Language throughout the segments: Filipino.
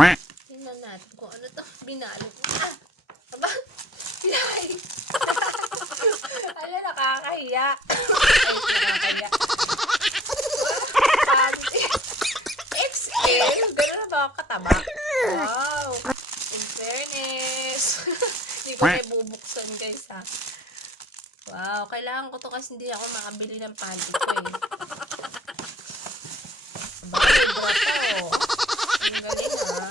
Tingnan natin kung ano to. Binalot na. Aba, pinay. Ala, nakakahiya. Ay, nakakahiya. Panty. XL? Gano'n na ba ako kataba? Wow. In fairness. Hindi ko na bubuksan, guys, ha. Wow, kailangan ko to kasi hindi ako makabili ng panty ko, eh. Aba, may bra pa, oh. Ang galing, ha.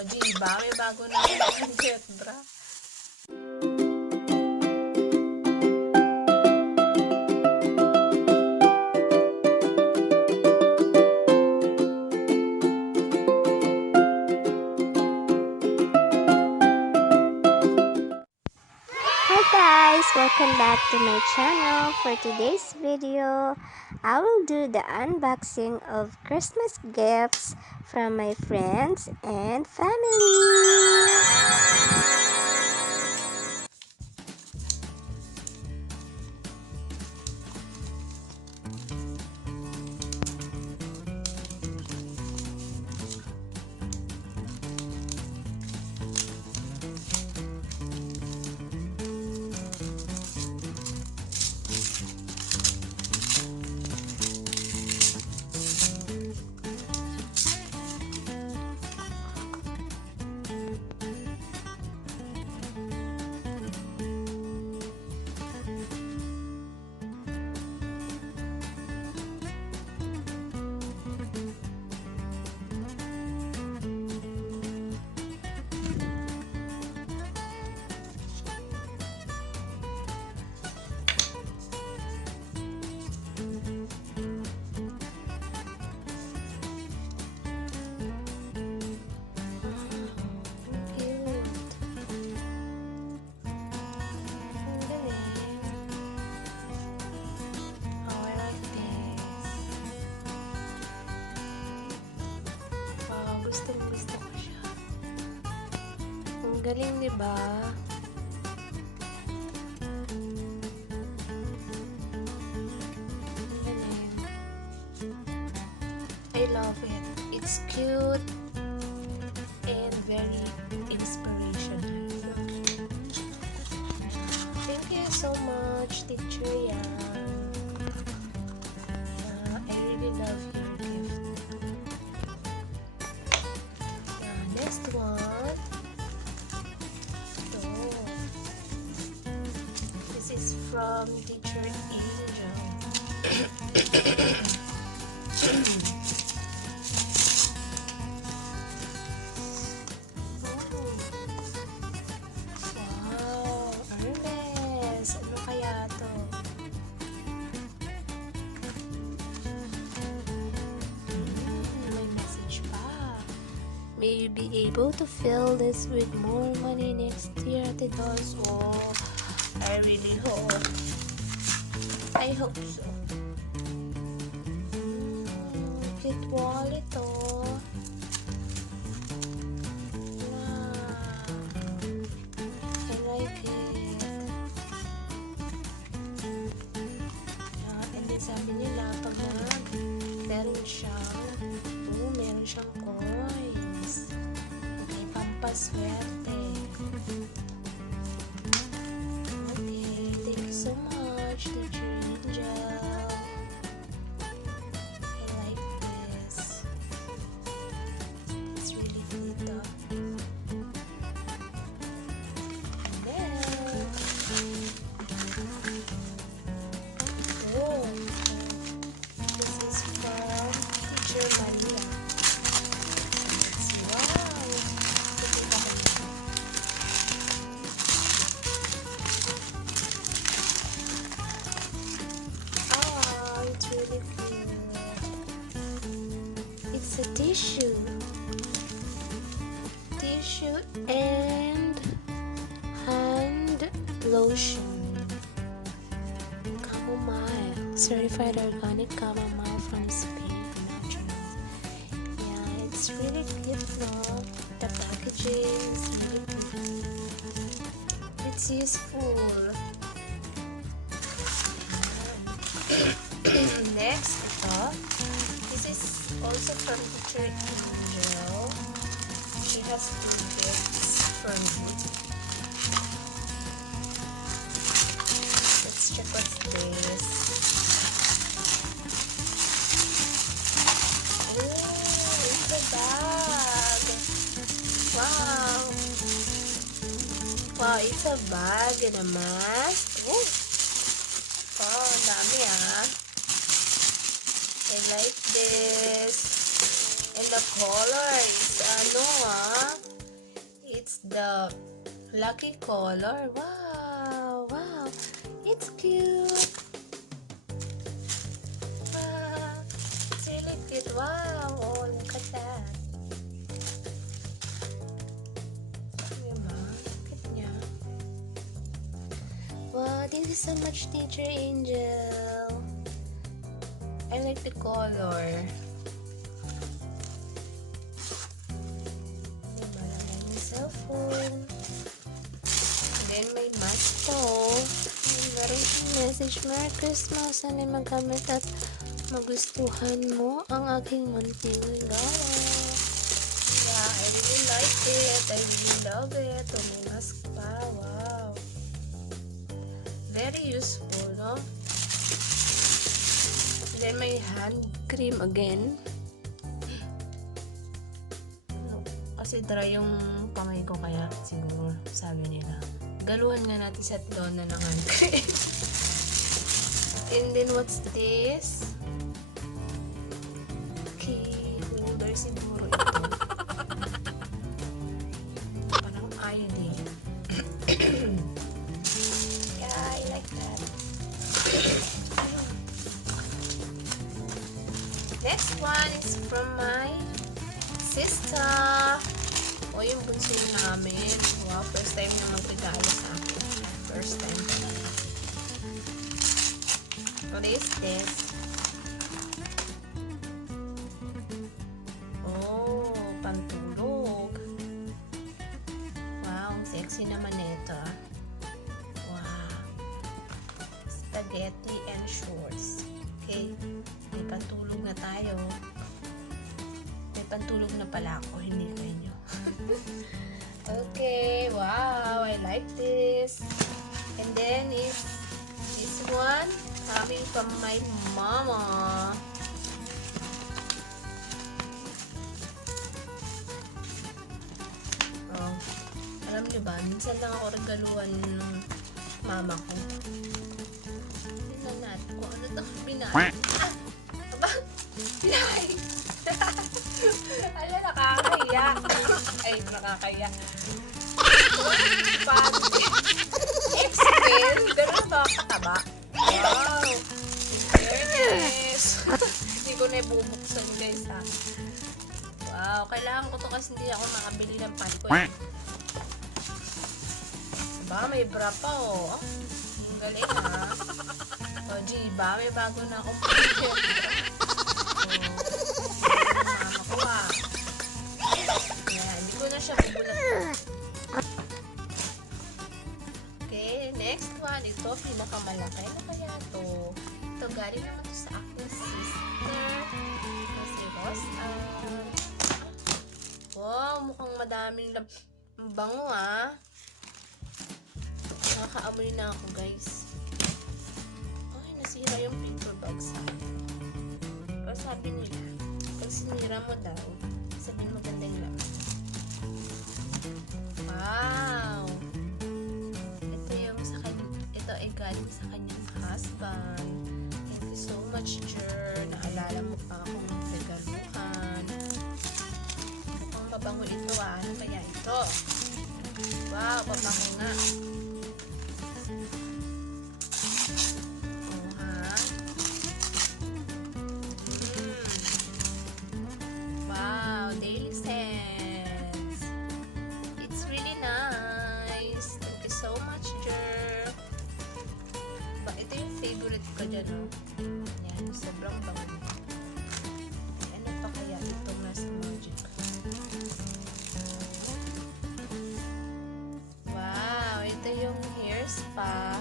O, diba? May bago na akong jet bra. Hi guys, welcome back to my channel. For today's video, I will do the unboxing of Christmas gifts from my friends and family. Gusto ko siya. Ang galing, di ba? Ang galing. I love it. It's cute and very inspirational. Thank you so much, Teacher Yang. I really love your gift. Next one. So, this is from Teacher Angel. Wow, Hermes. Ano kaya to? May message pa. May you be able to fill this with more money next year, Titos. Oh, I really hope. I hope so. Cute wallet, oh. Wow. I like it. Yeah, and then sabi nila, pag meron siyang coins. Okay, pampaswerte. Okay, thank you so much, Teacher Angel. I like this. It's really good, though. And then, oh, this is from Teacher Maria. Wow! Ito ba ito? Oh, it's really cute. It's a tissue. Tissue and hand lotion. Chamomile. Certified organic chamomile from Spain. Naturals. Yeah, it's really cute, no? The packaging is really pretty. It's useful. Next, ito. This is also from Teacher Angel. She has 2 gifts for me. Let's check what's this. Oh, it's a bag. Wow. Wow, it's a bag and a mask. Oh, wow, ang dami ah. I like this. And the color is ano ah. It's the lucky color. Wow, wow. It's cute. Wow. It's really cute. Wow. Oh, look at that. Diba? Look at niya. Wow, this is so much Teacher Angel. I like the color. Diba? May cellphone. Then may mask to. Meron siyang message. Merry Christmas. Sana magamit at magustuhan mo ang aking munting regalo. Yeah, I really like it. I really love it. Oh, may mask pa. Wow. Very useful, no? Then may hand cream again. Kasi dry yung kamay ko kaya siguro sabi nila. Galuhan nga natin sa dona ng hand cream. And then what's this? Key holder siguro ito. Parang ID. Yeah, I like that. Next one is from my sister. O, yung bunso namin. Wow, first time niya magregalo sa akin. First time talaga. What is this? Oh, pantulog. Wow, ang sexy naman ito. Wow. Spaghetti and shorts. Okay, may pantulog na tayo. May pantulog na pala ako, hindi ko inyo. Okay, wow, I like this. And then is this one coming from my mama. Oh, alam niyo ba, minsan lang ako regaluhan ng mama ko. Tingnan natin kung ano ito binahay. Ah! Aba! Binahay! Ala, nakakaya. Ay, nakakaya. Pati. X-Men. Pero ba kataba? Wow. In fairness. Hindi ko na ibubuksan, guys, ha. Wow. Kailangan ko to kasi hindi ako makabili ng panikoy. Diba? May bra pa, oh. Ang galing, ha. O, Giba, may bago na akong panikoy. Hindi ko na siya bubulat. Okay, next one. Ito, pinakamalaki. Ano kaya ito? Ito, galing naman ito sa aking sister. Si Rosa. Wow, mukhang madaming bango, ah. Nakakaamoy na ako, guys. Ay, nasira yung paper bag sa akin. Pero sabi nila, pag sinira mo daw, sabihin maganda yung laman. Wow! Ito yung sa kanya, ito ay galing sa kanyang husband. Thank you so much, Jer. Naalala mo pa akong regaluhan. Mukhang mabango ito, ah. Ano kaya ito? Wow, mabango nga. Dyan, no? Yan, sobrang bango. Ano pa kaya itong nasa Magic? Wow, ito yung hair spa.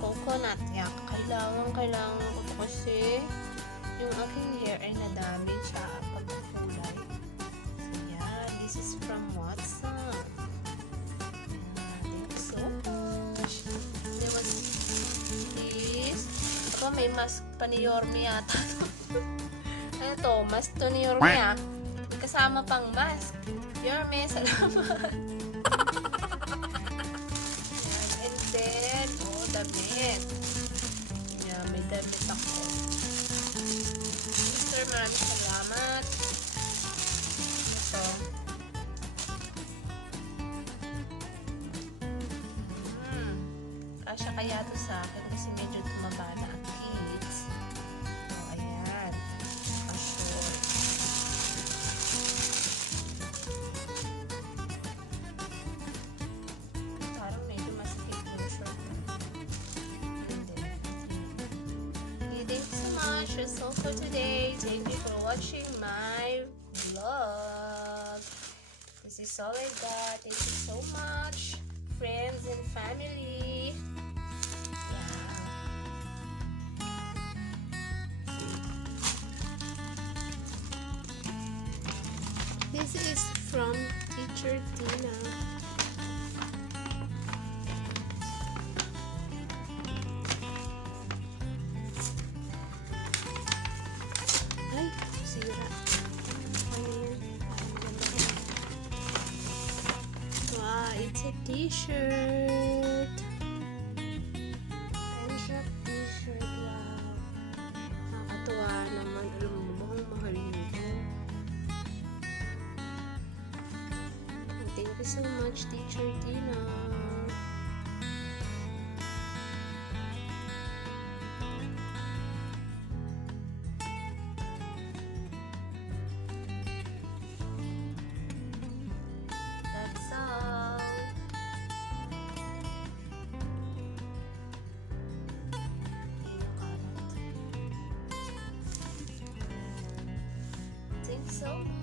Coconut yak. Kailangan ko to kasi yung aking hair ay na-damage siya pagkakulay. So, yan. This is may mask pa ni Yorme yata. Ano to? Mask to ni Yorme ah. May kasama pang mask. Yorme, salamat. Yan. And then, damit. Yan, may damit ako. Mister, maraming salamat. Ito. Kasya kaya to sa akin kasi medyo tumaba na ang kids. So, ayan. Ka-short. Parang medyo masikip yung short. And then, okay, thank you so much. That's all for today. Thank you for watching my vlog. This is all I got. Thank you so much, friends and family. This is from Teacher Tina. Ay, sira. Ano yun? Wow, it's a t-shirt. Friendship t-shirt. Wow. Nakakatuwa naman. Alam mo ba kung mahal nito? Thank you so much, Teacher Tina. That's all. Thanks so much.